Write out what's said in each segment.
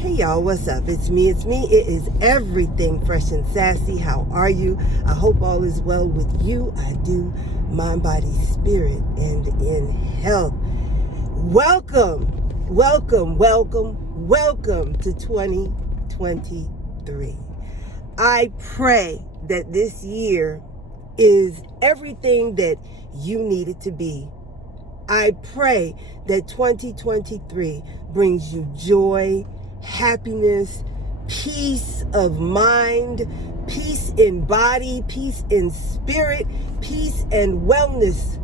Hey y'all, what's up? It's me. It is everything fresh and sassy. How are you? I hope all is well with you. I do, mind, body, spirit, and in health. Welcome to 2023. I pray that this year is everything that you need it to be. I pray that 2023 brings you joy, happiness, peace of mind, peace in body, peace in spirit, peace and wellness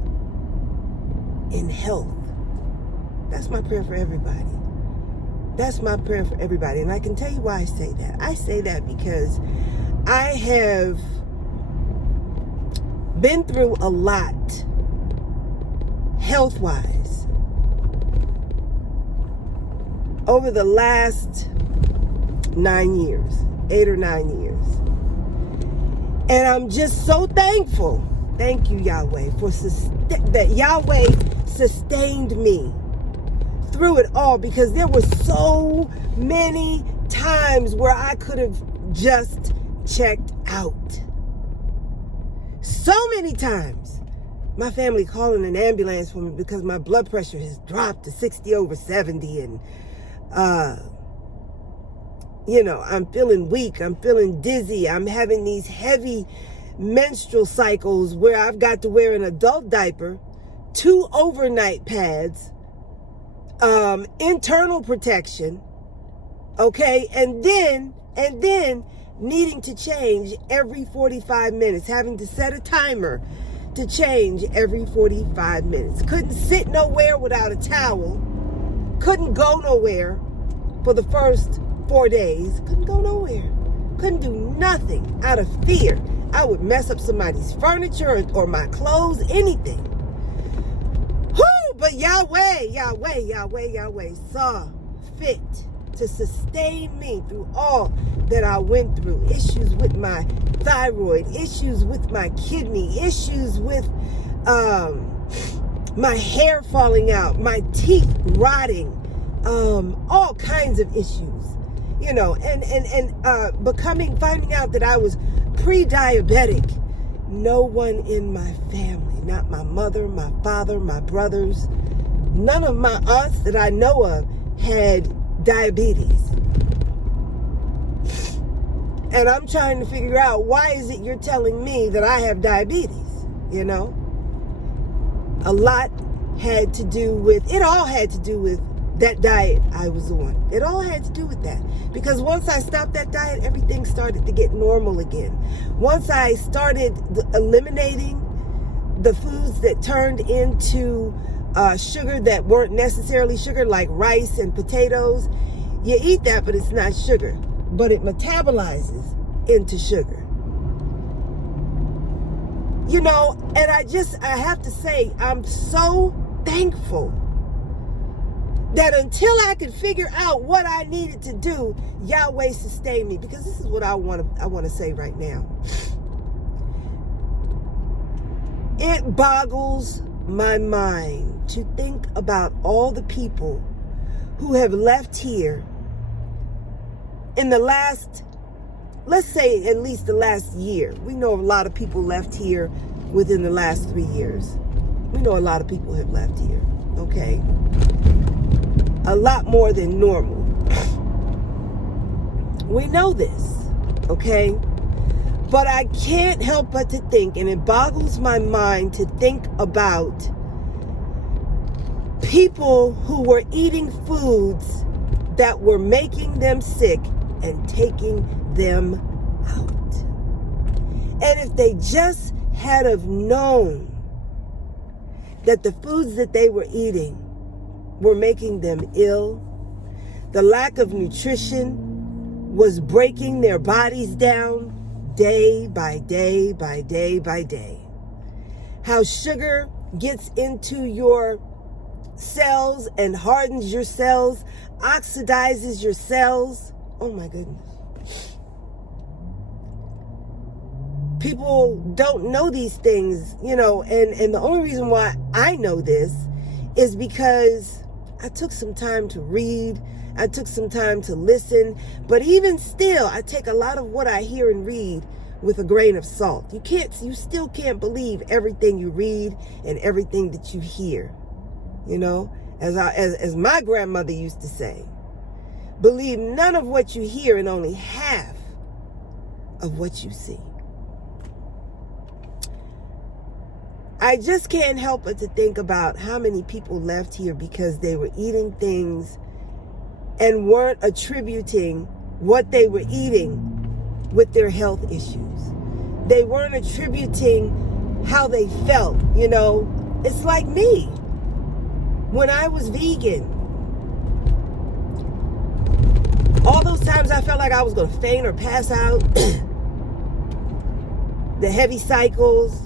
in health. That's my prayer for everybody. That's my prayer for everybody. And I can tell you why I say that. I say that because I have been through a lot health-wise over the last 9 years, 8 or 9 years. And I'm just so thankful. Thank you, Yahweh, for that Yahweh sustained me through it all, because there were so many times where I could have just checked out. So many times. My family calling an ambulance for me because my blood pressure has dropped to 60/70, and I'm feeling weak, I'm feeling dizzy, I'm having these heavy menstrual cycles where I've got to wear an adult diaper, 2 overnight pads, internal protection, okay, and then needing to change every 45 minutes, having to set a timer to change every 45 minutes. Couldn't sit nowhere without a towel. Couldn't go nowhere for the first 4 days. Couldn't go nowhere. Couldn't do nothing out of fear. I would mess up somebody's furniture or my clothes, anything. But Yahweh saw fit to sustain me through all that I went through. Issues with my thyroid, issues with my kidney, issues with my hair falling out, my teeth rotting, all kinds of issues, finding out that I was pre-diabetic. No one in my family, not my mother, my father, my brothers, none of my aunts that I know of had diabetes. And I'm trying to figure out, why is it you're telling me that I have diabetes? A lot had to do with, it all had to do with that diet I was on. It all had to do with that. Because once I stopped that diet, everything started to get normal again. Once I started eliminating the foods that turned into sugar that weren't necessarily sugar, like rice and potatoes, you eat that, but it's not sugar. But it metabolizes into sugar. And I have to say, I'm so thankful that until I could figure out what I needed to do, Yahweh sustained me. Because this is what I want to say right now. It boggles my mind to think about all the people who have left here in the last, let's say at least the last year. We know a lot of people left here within the last 3 years. We know a lot of people have left here, okay? A lot more than normal. We know this, okay? But I can't help but to think, and it boggles my mind to think about people who were eating foods that were making them sick and taking them out. And if they just had have known that the foods that they were eating were making them ill, the lack of nutrition was breaking their bodies down day by day by day by day. How sugar gets into your cells and hardens your cells, oxidizes your cells. Oh my goodness. People don't know these things, and the only reason why I know this is because I took some time to read I took some time to listen. But even still, I take a lot of what I hear and read with a grain of salt. You still can't believe everything you read and everything that you hear. You know, as my grandmother used to say, believe none of what you hear and only half of what you see. I just can't help but to think about how many people left here because they were eating things and weren't attributing what they were eating with their health issues. They weren't attributing how they felt, you know. It's like me. When I was vegan, all those times I felt like I was going to faint or pass out, the heavy cycles,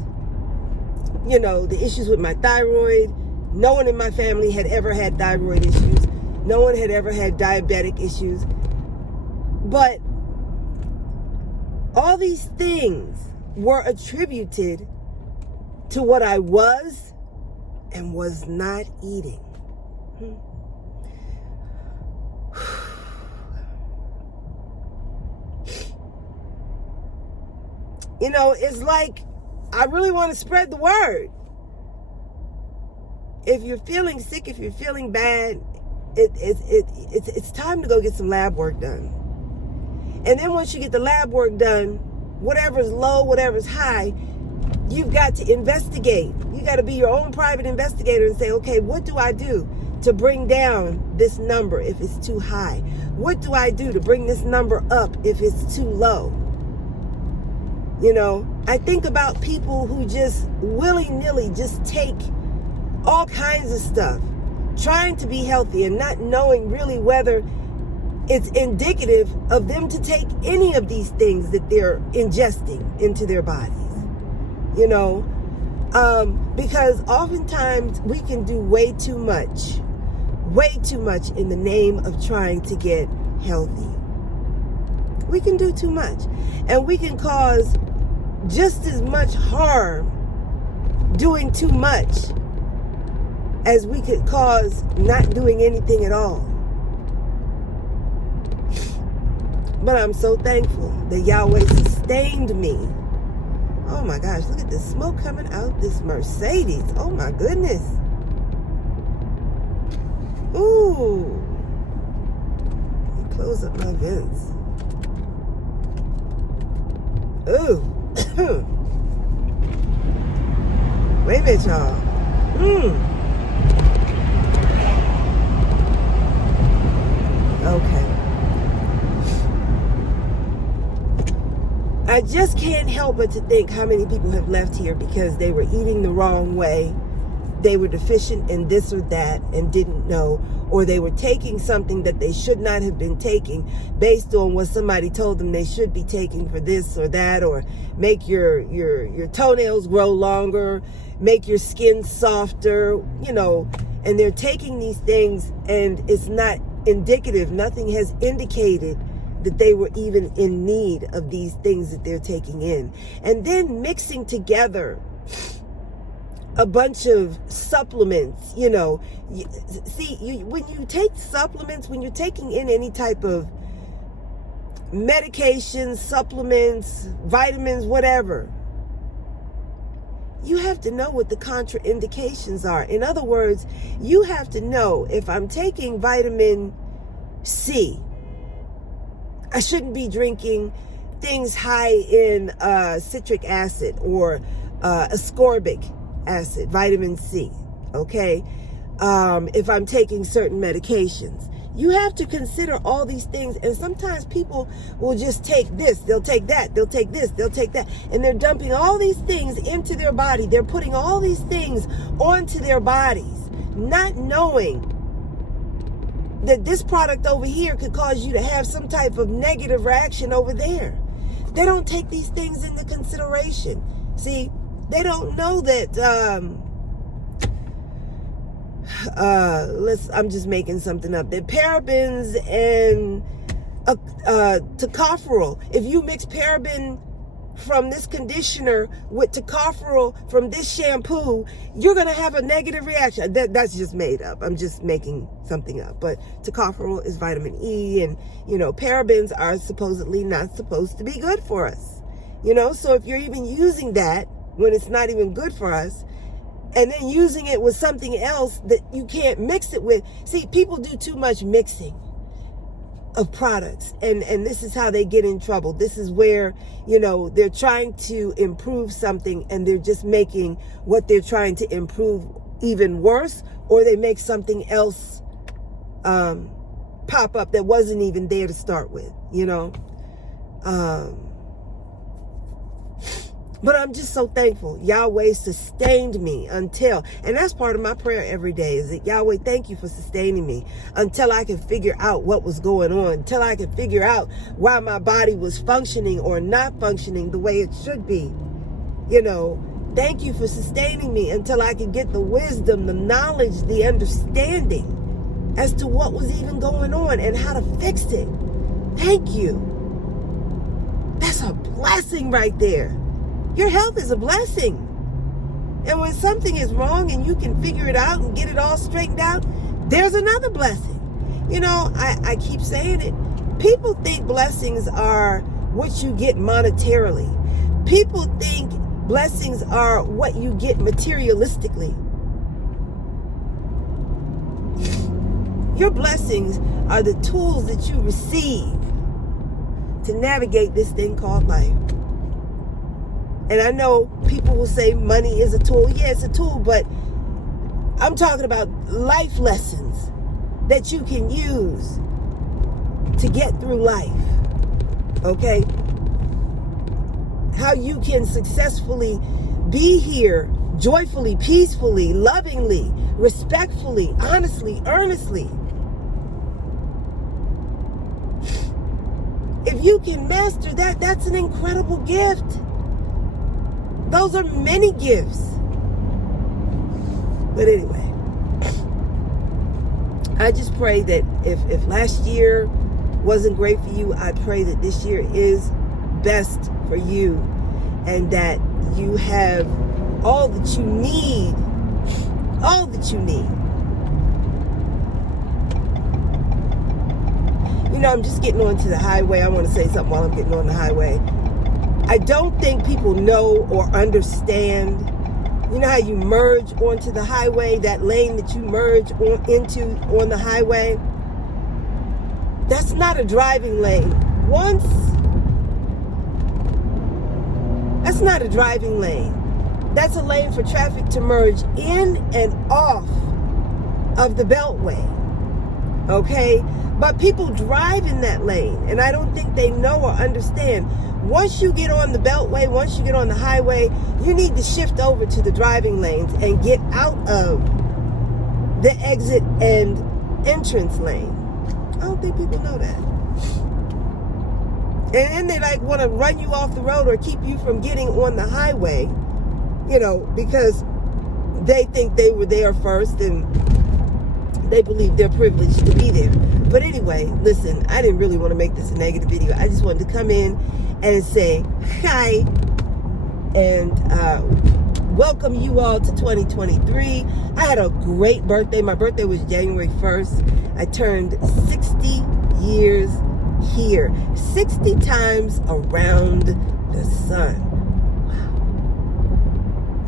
you know, the issues with my thyroid. No one in my family had ever had thyroid issues. No one had ever had diabetic issues. But all these things were attributed to what I was and was not eating. You know, it's like I really want to spread the word. If you're feeling sick, if you're feeling bad, it's time to go get some lab work done. And then once you get the lab work done, whatever's low, whatever's high, you've got to investigate. You got to be your own private investigator and say, okay, what do I do to bring down this number if it's too high? What do I do to bring this number up if it's too low? You know, I think about people who just willy-nilly just take all kinds of stuff, trying to be healthy and not knowing really whether it's indicative of them to take any of these things that they're ingesting into their bodies. You know, because oftentimes we can do way too much in the name of trying to get healthy. We can do too much, and we can cause just as much harm doing too much as we could cause not doing anything at all. But I'm so thankful that Yahweh sustained me. Oh my gosh, look at the smoke coming out this Mercedes. Oh my goodness. Ooh. Let me close up my vents. Ooh. Wait a minute, y'all. Okay. I just can't help but to think how many people have left here because they were eating the wrong way. They were deficient in this or that and didn't know, or they were taking something that they should not have been taking based on what somebody told them they should be taking for this or that, or make your toenails grow longer, make your skin softer, you know, and they're taking these things and it's not indicative. Nothing has indicated that they were even in need of these things that they're taking in. And then mixing together a bunch of supplements, you know. When you take supplements, when you're taking in any type of medication, supplements, vitamins, whatever, you have to know what the contraindications are. In other words, you have to know if I'm taking vitamin C, I shouldn't be drinking things high in citric acid or ascorbic acid, vitamin C, okay? If I'm taking certain medications. You have to consider all these things, and sometimes people will just take this, they'll take that, they'll take this, they'll take that, and they're dumping all these things into their body. They're putting all these things onto their bodies, not knowing that this product over here could cause you to have some type of negative reaction over there. They don't take these things into consideration. See, they don't know that, I'm just making something up, that parabens and tocopherol, if you mix paraben from this conditioner with tocopherol from this shampoo, you're going to have a negative reaction. That's just made up. I'm just making something up. But tocopherol is vitamin E, and, parabens are supposedly not supposed to be good for us. So if you're even using that when it's not even good for us, and then using it with something else that you can't mix it with. See, people do too much mixing of products, and this is how they get in trouble. This is where, they're trying to improve something, and they're just making what they're trying to improve even worse, or they make something else pop up that wasn't even there to start with, But I'm just so thankful. Yahweh sustained me until, and that's part of my prayer every day, is that Yahweh, thank you for sustaining me until I could figure out what was going on, until I could figure out why my body was functioning or not functioning the way it should be. Thank you for sustaining me until I could get the wisdom, the knowledge, the understanding as to what was even going on and how to fix it. Thank you. That's a blessing right there. Your health is a blessing. And when something is wrong and you can figure it out and get it all straightened out, there's another blessing. I keep saying it. People think blessings are what you get monetarily. People think blessings are what you get materialistically. Your blessings are the tools that you receive to navigate this thing called life. And I know people will say money is a tool. Yeah, it's a tool, but I'm talking about life lessons that you can use to get through life. Okay? How you can successfully be here joyfully, peacefully, lovingly, respectfully, honestly, earnestly. If you can master that, that's an incredible gift. Those are many gifts. But anyway, I just pray that if last year wasn't great for you, I pray that this year is best for you, and that you have all that you need. All that you need. I'm just getting onto the highway. I want to say something while I'm getting on the highway. I don't think people know or understand. You know how you merge onto the highway, that lane that you merge into on the highway? That's not a driving lane. That's not a driving lane. That's a lane for traffic to merge in and off of the beltway. Okay? But people drive in that lane, and I don't think they know or understand. Once you get on the beltway, once you get on the highway, you need to shift over to the driving lanes and get out of the exit and entrance lane. I don't think people know that. And then they want to run you off the road or keep you from getting on the highway, because they think they were there first and they believe they're privileged to be there. But anyway, listen, I didn't really want to make this a negative video. I just wanted to come in and say hi and welcome you all to 2023. I had a great birthday. My birthday was January 1st. I turned 60 years here. 60 times around the sun. Wow.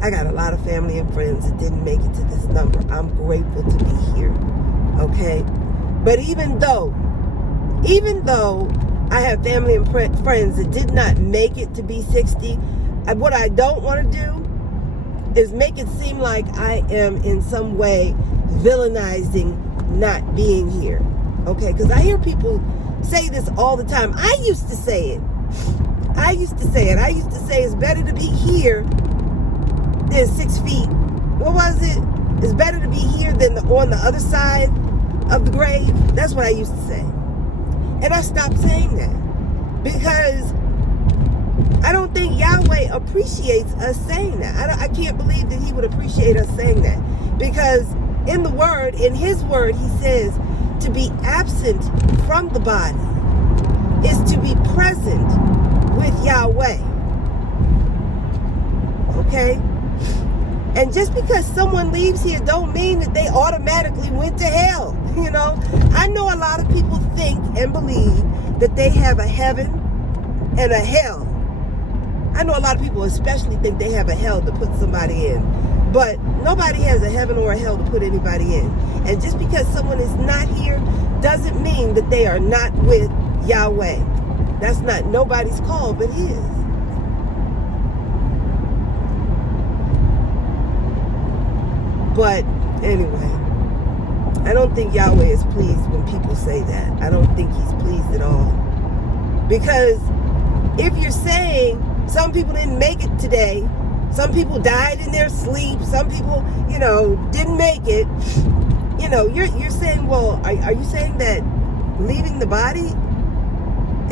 I got a lot of family and friends that didn't make it to this number. I'm grateful to be here. Okay? But even though I have family and friends that did not make it to be 60, what I don't want to do is make it seem like I am in some way villainizing not being here. Okay? Because I hear people say this all the time. I used to say it. I used to say it's better to be here than 6 feet. What was it? It's better to be here than on the other side of the grave. That's what I used to say. And I stopped saying that because I don't think Yahweh appreciates us saying that. I can't believe that he would appreciate us saying that, because in his word, he says to be absent from the body is to be present with Yahweh. okay? And just because someone leaves here don't mean that they automatically went to hell, you know? I know a lot of people think and believe that they have a heaven and a hell. I know a lot of people especially think they have a hell to put somebody in. But nobody has a heaven or a hell to put anybody in. And just because someone is not here doesn't mean that they are not with Yahweh. That's not nobody's call but his. But anyway, I don't think Yahweh is pleased when people say that. I don't think he's pleased at all. Because if you're saying some people didn't make it today, some people died in their sleep, some people, didn't make it, you're saying, well, are you saying that leaving the body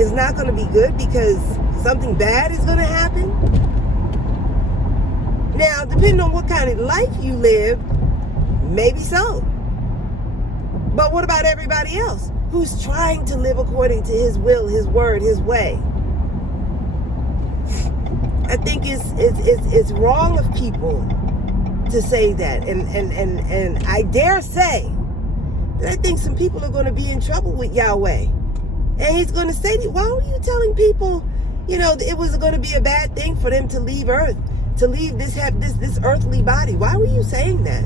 is not going to be good because something bad is going to happen? Now, depending on what kind of life you live, maybe so. But what about everybody else who's trying to live according to his will, his word, his way? I think it's wrong of people to say that. And I dare say that I think some people are going to be in trouble with Yahweh. And he's going to say to you, why were you telling people, it was going to be a bad thing for them to leave earth, to leave this earthly body? Why were you saying that?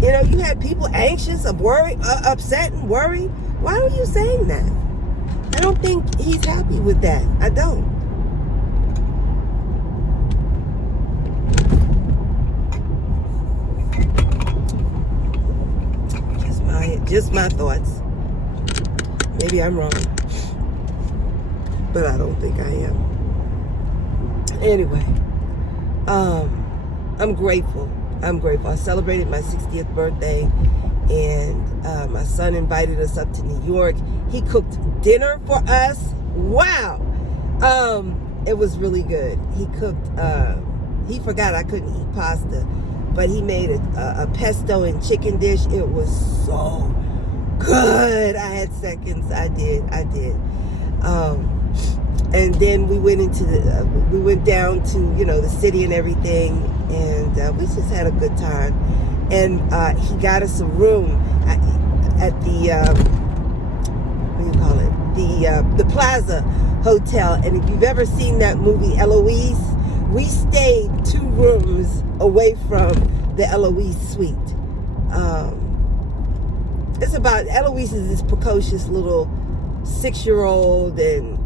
You had people anxious, upset and worried. Why were you saying that? I don't think he's happy with that. I don't. Just my thoughts. Maybe I'm wrong, but I don't think I am. Anyway, I'm grateful. I celebrated my 60th birthday, and my son invited us up to New York. He cooked dinner for us. Wow. It was really good. He cooked, he forgot I couldn't eat pasta, but he made a pesto and chicken dish. It was so good. I had seconds. I did. And then we went down to, the city and everything, and we just had a good time. And he got us a room at the, what do you call it? The Plaza Hotel. And if you've ever seen that movie, Eloise, we stayed 2 rooms away from the Eloise suite. Eloise is this precocious little 6-year-old, and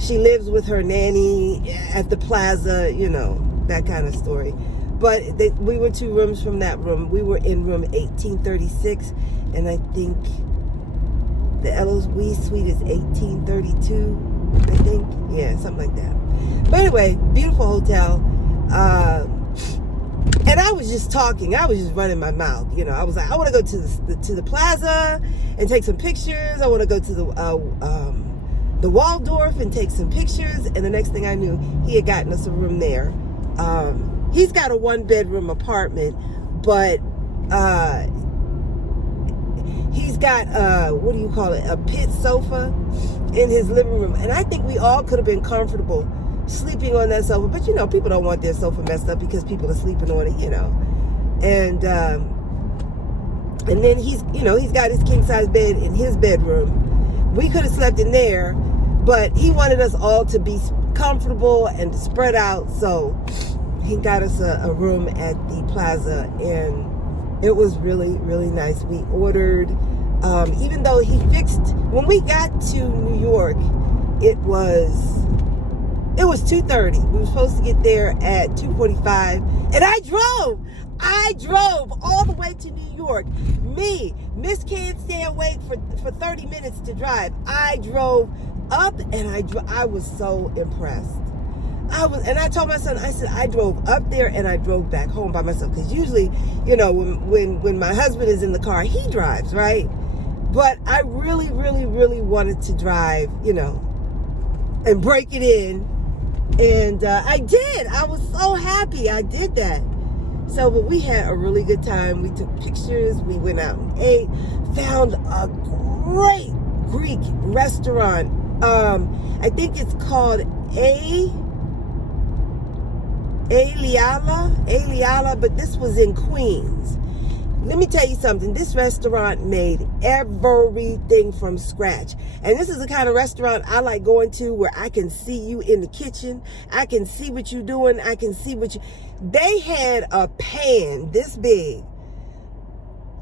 she lives with her nanny at the plaza, that kind of story. But we were 2 rooms from that room. We were in room 1836, and I think the Eloise suite is 1832, I think. Yeah, something like that. But anyway, beautiful hotel. And I was just talking. I was just running my mouth. I was like, I want to go to the plaza and take some pictures. I want to go to the Waldorf and take some pictures. And the next thing I knew, he had gotten us a room there. He's got a 1-bedroom apartment, but he's got what do you call it? A pit sofa in his living room. And I think we all could have been comfortable sleeping on that sofa, but people don't want their sofa messed up because people are sleeping on it, and then he's got his king size bed in his bedroom. We could have slept in there, but he wanted us all to be comfortable and to spread out, so he got us a room at the plaza, and it was really, really nice. We ordered, even though he fixed, when we got to New York, it was 2:30. We were supposed to get there at 2:45. And I drove all the way to New York. Miss can't stay awake for 30 minutes to drive. I drove up, and I was so impressed. And I told my son, I said, I drove up there and I drove back home by myself. Because usually, when my husband is in the car, he drives, right? But I really, really, really wanted to drive, and break it in. And I did. I was so happy I did that. So, but we had a really good time. We took pictures. We went out and ate. Found a great Greek restaurant. I think it's called Aliala, but this was in Queens. Let me tell you something. This restaurant made everything from scratch. And this is the kind of restaurant I like going to, where I can see you in the kitchen. I can see what you're doing. I can see what you... They had a pan this big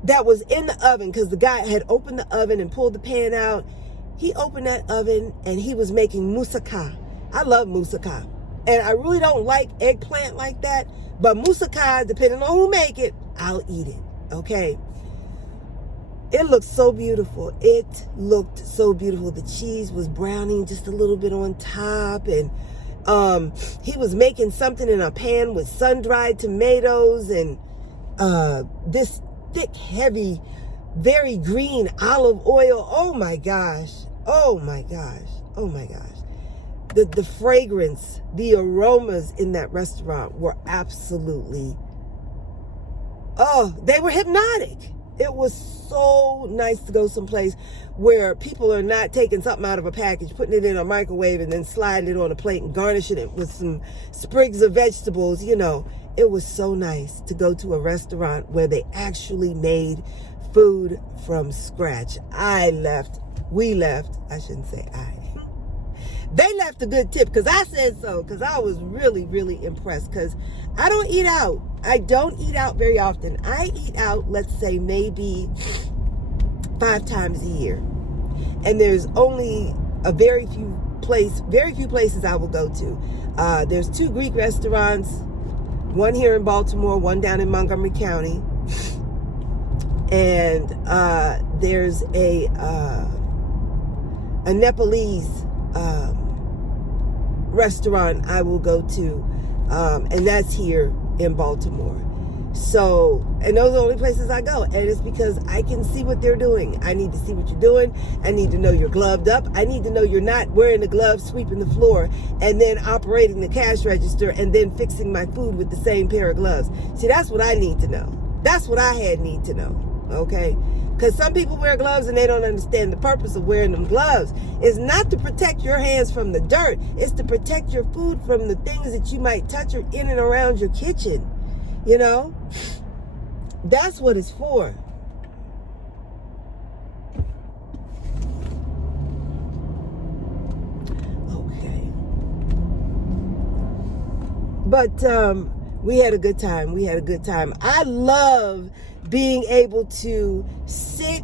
that was in the oven, because the guy had opened the oven and pulled the pan out. He opened that oven and he was making moussaka. I love moussaka. And I really don't like eggplant like that. But moussaka, depending on who make it, I'll eat it. Okay, it looked so beautiful. It looked so beautiful. The cheese was browning just a little bit on top, and he was making something in a pan with sun-dried tomatoes and this thick, heavy, very green olive oil. Oh my gosh! Oh my gosh! Oh my gosh! The fragrance, the aromas in that restaurant were absolutely... Oh, they were hypnotic. It was so nice to go someplace where people are not taking something out of a package, putting it in a microwave, and then sliding it on a plate and garnishing it with some sprigs of vegetables. You know, it was so nice to go to a restaurant where they actually made food from scratch. We left, I shouldn't say I. They left a good tip, because I said so, because I was really, really impressed, because I don't eat out. I don't eat out very often. I eat out, let's say, maybe 5 times a year. And there's only very few places I will go to. There's 2 Greek restaurants, one here in Baltimore, one down in Montgomery County. And there's a Nepalese restaurant I will go to, and that's here in Baltimore. So, and those are the only places I go, and it's because I can see what they're doing. I need to see what you're doing. I need to know you're gloved up. I need to know you're not wearing the gloves, sweeping the floor, and then operating the cash register, and then fixing my food with the same pair of gloves. See, that's what I need to know. That's what I need to know, okay? Because some people wear gloves and they don't understand the purpose of wearing them gloves. It's not to protect your hands from the dirt. It's to protect your food from the things that you might touch or in and around your kitchen. You know? That's what it's for. Okay. But we had a good time. We had a good time. I love being able to sit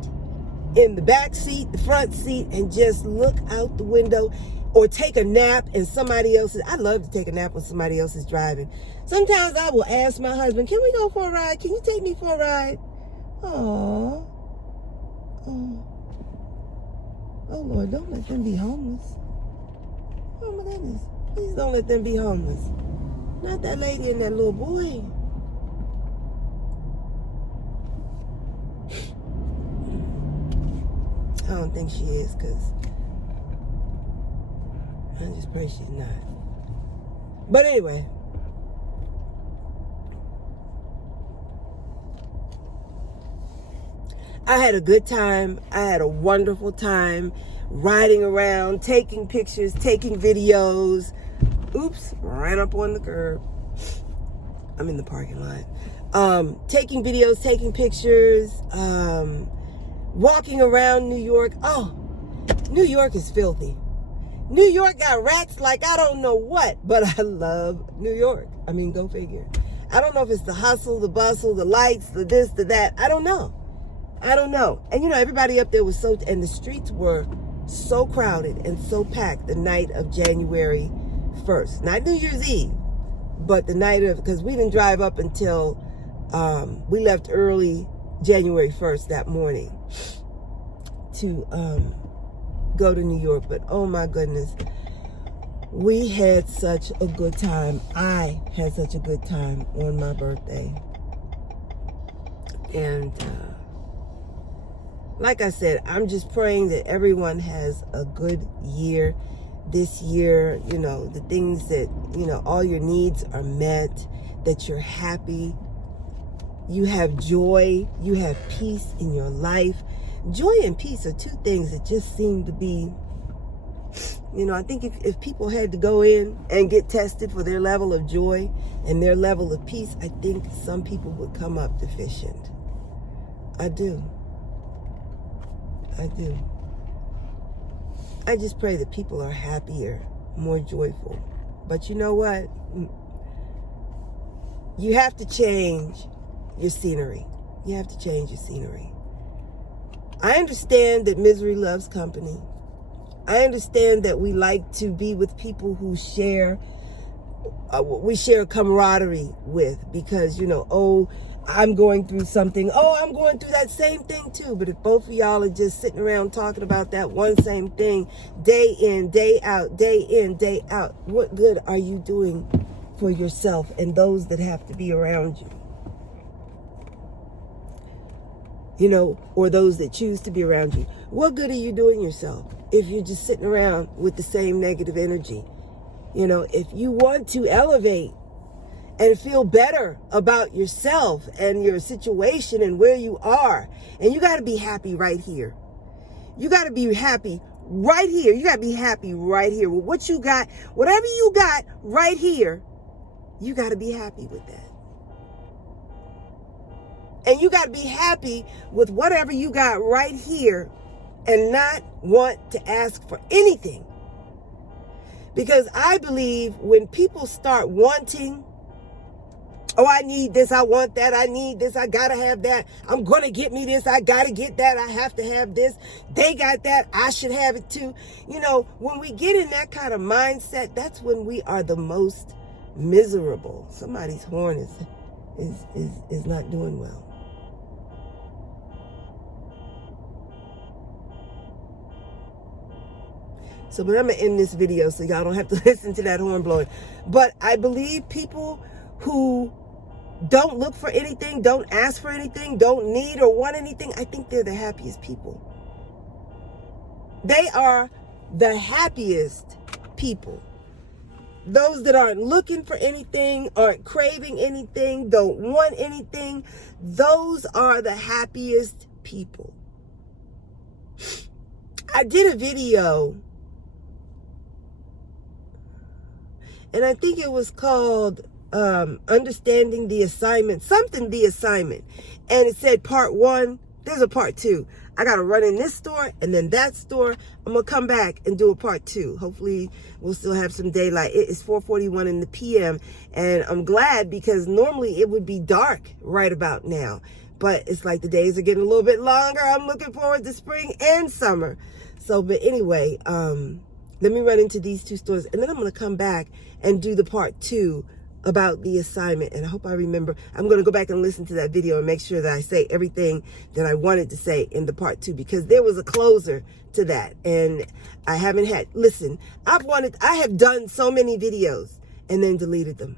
in the back seat, the front seat, and just look out the window, or take a nap in somebody else's. I love to take a nap when somebody else is driving. Sometimes I will ask my husband, can we go for a ride? Can you take me for a ride? Oh, Lord, don't let them be homeless. Oh my goodness, please don't let them be homeless. Not that lady and that little boy. I don't think she is, because I just pray she's not. But anyway, I had a good time. I had a wonderful time riding around, taking pictures, taking videos. Oops, ran up on the curb. I'm in the parking lot. Taking videos, taking pictures, walking around New York. Oh, New York is filthy. New York got rats like I don't know what, but I love New York. I mean, go figure. I don't know if it's the hustle, the bustle, the lights, the this, the that. I don't know. And you know, everybody up there was and the streets were so crowded and so packed the night of January 1st. Not New Year's Eve, but the night of, because we didn't drive up until we left early January 1st that morning to go to New York. But oh my goodness, we had such a good time. I had such a good time on my birthday. And like I said, I'm just praying that everyone has a good year this year. You know, the things that, you know, all your needs are met, that you're happy, you have joy, you have peace in your life. Joy and peace are 2 things that just seem to be You know, I think if people had to go in and get tested for their level of joy and their level of peace, I think some people would come up deficient. I do. I do. I just pray that people are happier, more joyful. But you know what? You have to change your scenery. You have to change your scenery. I understand that misery loves company. I understand that we like to be with people who we share camaraderie with, because, you know, oh, I'm going through something. Oh, I'm going through that same thing too. But if both of y'all are just sitting around talking about that one same thing day in, day out, day in, day out, what good are you doing for yourself and those that have to be around you? You know, or those that choose to be around you. What good are you doing yourself if you're just sitting around with the same negative energy? You know, if you want to elevate and feel better about yourself and your situation and where you are, and you got to be happy right here. You got to be happy right here. You got to be happy right here with what you got. Whatever you got right here, you got to be happy with that. And you got to be happy with whatever you got right here and not want to ask for anything. Because I believe when people start wanting, oh, I need this, I want that, I need this, I got to have that, I'm going to get me this, I got to get that, I have to have this, they got that, I should have it too. You know, when we get in that kind of mindset, that's when we are the most miserable. Somebody's horn is not doing well. So, but I'm going to end this video so y'all don't have to listen to that horn blowing. But I believe people who don't look for anything, don't ask for anything, don't need or want anything, I think they're the happiest people. They are the happiest people. Those that aren't looking for anything, aren't craving anything, don't want anything, those are the happiest people. I did a video, and I think it was called Understanding the Assignment, something the assignment. And it said part 1, there's a part 2. I got to run in this store and then that store. I'm going to come back and do a part 2. Hopefully we'll still have some daylight. It is 4:41 in the PM. And I'm glad, because normally it would be dark right about now. But it's like the days are getting a little bit longer. I'm looking forward to spring and summer. So, but anyway, let me run into these 2 stores, and then I'm going to come back and do the part 2 about the assignment. And I hope I remember. I'm going to go back and listen to that video and make sure that I say everything that I wanted to say in the part 2, because there was a closer to that. And I haven't had, listen, I have done so many videos and then deleted them.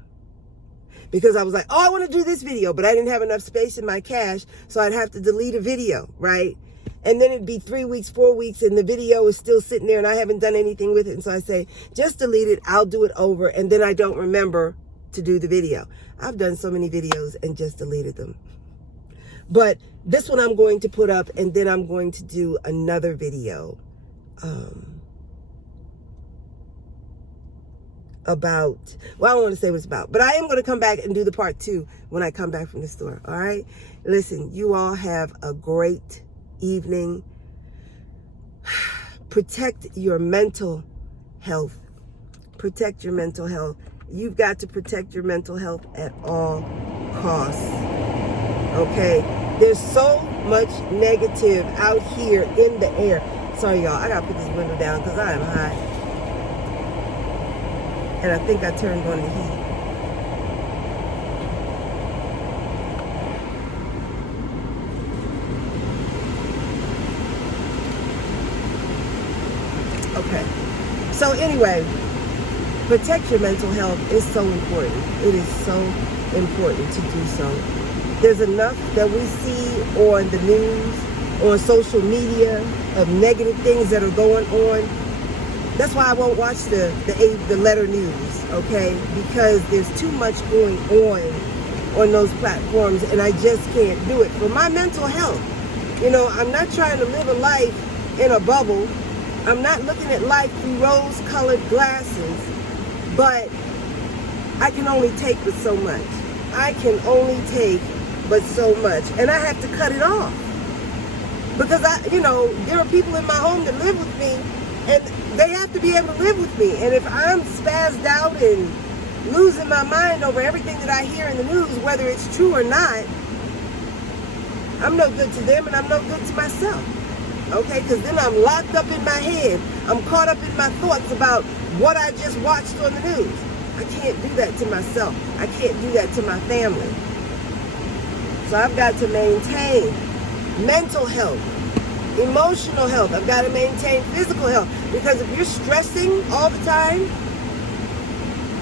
Because I was like, oh, I want to do this video, but I didn't have enough space in my cache, so I'd have to delete a video, right? And then it'd be 3 weeks, 4 weeks, and the video is still sitting there and I haven't done anything with it. And so I say, just delete it, I'll do it over, and then I don't remember to do the video. I've done so many videos and just deleted them. But this one I'm going to put up, and then I'm going to do another video about, well, I don't want to say what it's about, but I am going to come back and do the part 2 when I come back from the store. All right. Listen, you all have a great evening. Protect your mental health. Protect your mental health. You've got to protect your mental health at all costs. Okay? There's so much negative out here in the air. Sorry, y'all. I got to put this window down because I am hot. And I think I turned on the heat. Okay. So anyway, protect your mental health is so important. It is so important to do so. There's enough that we see on the news, on social media, of negative things that are going on. That's why I won't watch the letter news, okay? Because there's too much going on those platforms, and I just can't do it. For my mental health, you know, I'm not trying to live a life in a bubble I'm not looking at life through rose-colored glasses, but I can only take but so much. I can only take but so much. And I have to cut it off. Because there are people in my home that live with me, and they have to be able to live with me. And if I'm spazzed out and losing my mind over everything that I hear in the news, whether it's true or not, I'm no good to them and I'm no good to myself. Okay, because then I'm locked up in my head. I'm caught up in my thoughts about what I just watched on the news. I can't do that to myself. I can't do that to my family. So I've got to maintain mental health, emotional health. I've got to maintain physical health. Because if you're stressing all the time,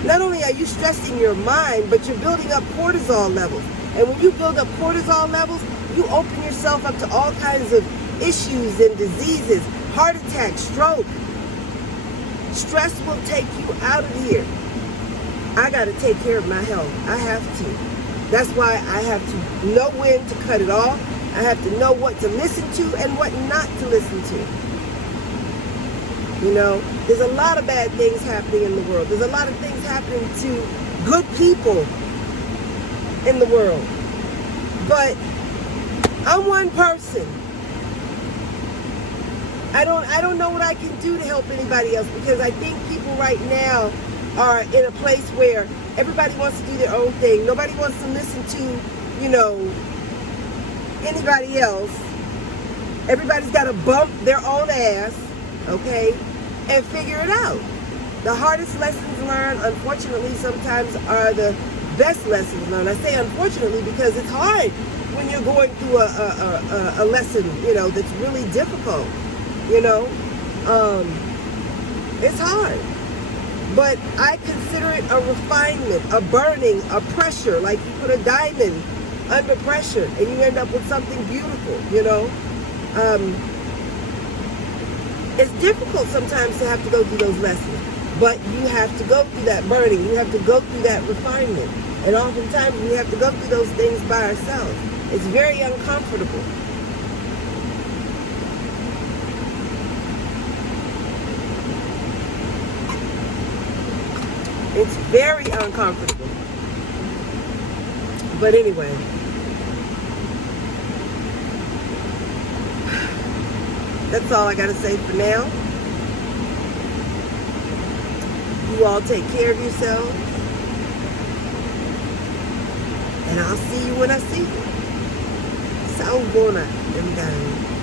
not only are you stressing your mind, but you're building up cortisol levels. And when you build up cortisol levels, you open yourself up to all kinds of issues and diseases, heart attack, stroke. Stress will take you out of here. I got to take care of my health. I have to. That's why I have to know when to cut it off. I have to know what to listen to and what not to listen to. You know, there's a lot of bad things happening in the world. There's a lot of things happening to good people in the world. But I'm one person. I don't know what I can do to help anybody else, because I think people right now are in a place where everybody wants to do their own thing. Nobody wants to listen to, anybody else. Everybody's got to bump their own ass, okay, and figure it out. The hardest lessons learned, unfortunately, sometimes are the best lessons learned. I say unfortunately because it's hard when you're going through a lesson, that's really difficult. It's hard. But I consider it a refinement, a burning, a pressure, like you put a diamond under pressure and you end up with something beautiful, It's difficult sometimes to have to go through those lessons, but you have to go through that burning. You have to go through that refinement. And oftentimes we have to go through those things by ourselves. It's very uncomfortable. It's very uncomfortable. But anyway, that's all I got to say for now. You all take care of yourselves. And I'll see you when I see you. Saubona, them guys.